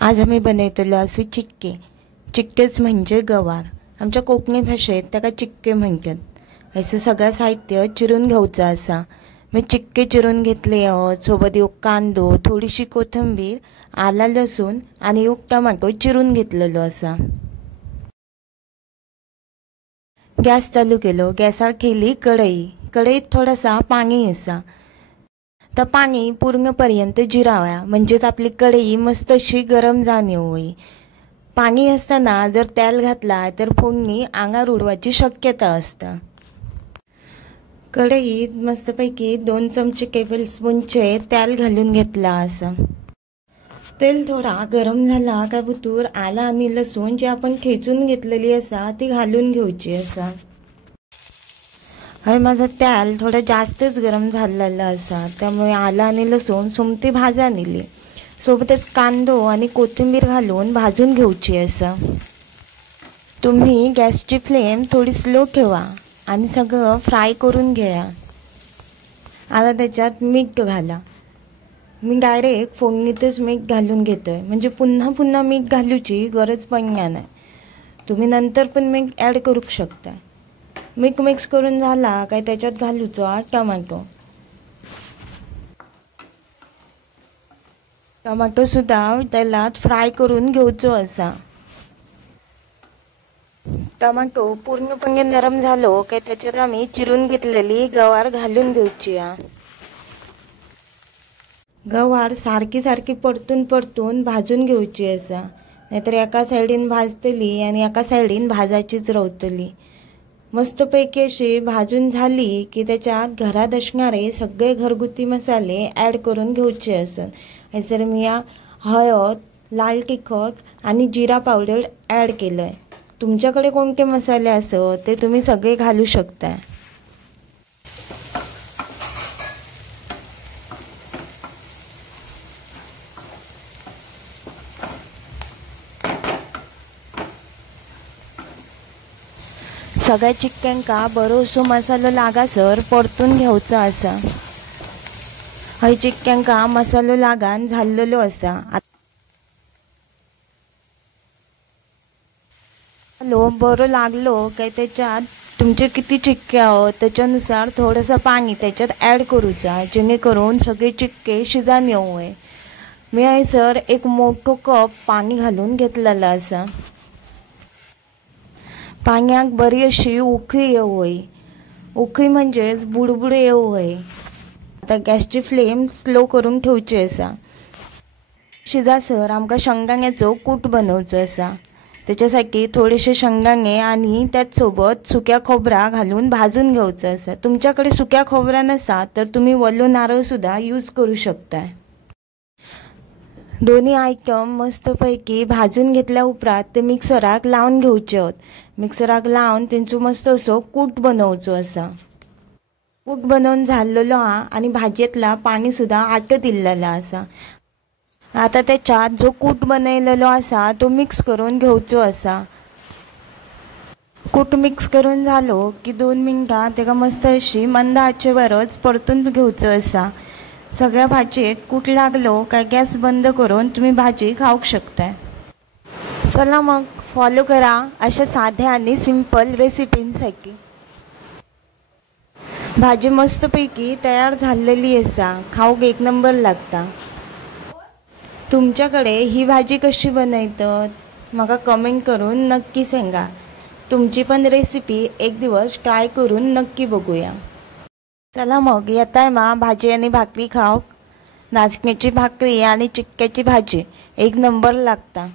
आज आम्ही बनवतलो असू चिक्के. चिक्केच म्हणजे गवार. आमच्या कोकणी भाषेत त्याला चिक्के म्हणतात. असं सगळं साहित्य चिरून घ्यायचं असा. मी चिक्के चिरून घेतले. सोबत एक कांदो, थोडीशी कोथिंबीर, आला लसूण आणि एक टमाटो चिरून घेतलेलो असा. गॅस चालू केलो. गॅसावर केली कढई. कढईत थोडासा पाणी असा. तर पाणी पूर्णपर्यंत जिराव्या म्हणजेच आपली कढई मस्त अशी गरम जाणे होई. पाणी असताना जर तेल घातला तर फोडणी अंगावर उडवायची शक्यता असता. कढईत मस्तपैकी 2 चमचे टेबलस्पूनचे तेल घालून घेतला असा. तेल थोडा गरम झाला का भुतूर आला आणि लसूण जे आपण ठेचून घेतलेली असा ती घालून घ्यायची असा. हय माझा तेल थोडा जास्तच गरम झालेला असा, त्यामुळे आला आणि लसूण सोमती भाजा नेली. सोबतच कांदो आणि कोथिंबीर घालून भाजून घ्यायची असा. तुम्ही गॅसची फ्लेम थोडी स्लो ठेवा आणि सगळं फ्राय करून घ्या. आता त्याच्यात मीठ घाला. मी डायरेक्ट फोडणीतच मीठ घालून घेतोय, म्हणजे पुन्हा पुन्हा मीठ घालूची गरज पडणार नाही. तुम्ही नंतर पण मीठ ॲड करू शकता. मीठ मिक्स करून झाला काय त्याच्यात घालूचो टमाटो. टमाटो सुद्धा त्याला फ्राय करून घ्यायचो असा. टमाटो पूर्णपणे नरम झालो काय त्याच्यात आम्ही चिरून घेतलेली गवार घालून घ्यायची. गवार सारखी सारखी परतून भाजून घ्यायची असा, नाहीतर एका साईडीन भाजतली आणि एका साईडीन भाजायचीच राहतली. मस्तपैकी अशी भाजून झाली की त्याच्यात घरात असणारे सगळे घरगुती मसाले ॲड करून घ्यायचे असत. जर मी हळद, लाल तिखट आणि जिरा पावडर ॲड केलं आहे. तुमच्याकडे कोणते मसाले असत ते तुम्ही सगळे घालू शकता. सगळ्या चिक्क्यांका बरोसो मसालो लागासर परतून घ्यायचा असा. हय चिक्क्यांका मसालो लागान झालेलो असा. बरो लागलो काय त्याच्यात तुमचे किती चिक्के आहोत त्याच्यानुसार थोडंसं पाणी त्याच्यात ॲड करूचा, जेणेकरून सगळे चिक्के शिजान येऊ. मी हयसर एक मोठो कप पाणी घालून घेतलेला असा. पाण्याक बरी अशी उकळी येऊ. उकळी म्हणजेच बुडबुड येऊ. आता गॅसची फ्लेम स्लो करून ठेवची असा. शिजासर आमका शेंगदाण्याचो कूट बनवचो असा. त्याच्यासाठी थोडेसे शेंगदाणे आणि त्याचसोबत सुक्या खोबरा घालून भाजून घ्यायचं असा. तुमच्याकडे सुक्या खोबरा नसा तर तुम्ही वल्लो नारळ सुद्धा यूज करू शकता. दोन्ही आयटम मस्तपैकी भाजून घेतल्या उपरांत ते मिक्सराक लावून घ्यायचे आहेत. मिक्सराक लावून त्यांचो मस्त असो कूट बनवचो असा. कूट बनवून झालेलो आणि भाजयेतला पाणी सुद्धा आटत इल्लेला असा. आता त्याच्यात जो कूट बनवलेलो असा तो मिक्स करून घ्यायचो असा. कूट मिक्स करून झालो की 2 मिनटां त्याला मस्त अशी मंद आचेवरच परतून घ्यायचो असा. सगळ्या भाजयेक कूट लागलो काय गॅस बंद करून तुम्ही भाजी खाऊक शकता. चला मग फॉलो करा अशा साध्या आणि सिंपल रेसिपींसाठी. भाजी मस्तपैकी तयार झालेली असा. खाऊक एक नंबर लागता. तुमच्याकडे ही भाजी कशी बनवतात मला कमेंट करून नक्की सांगा. तुमची पण रेसिपी एक दिवस ट्राय करून नक्की बघूया. चला मग येताय भाजी आणि भाकरी खाऊक. नाचण्याची भाकरी आणि चिक्क्याची भाजी एक नंबर लागता.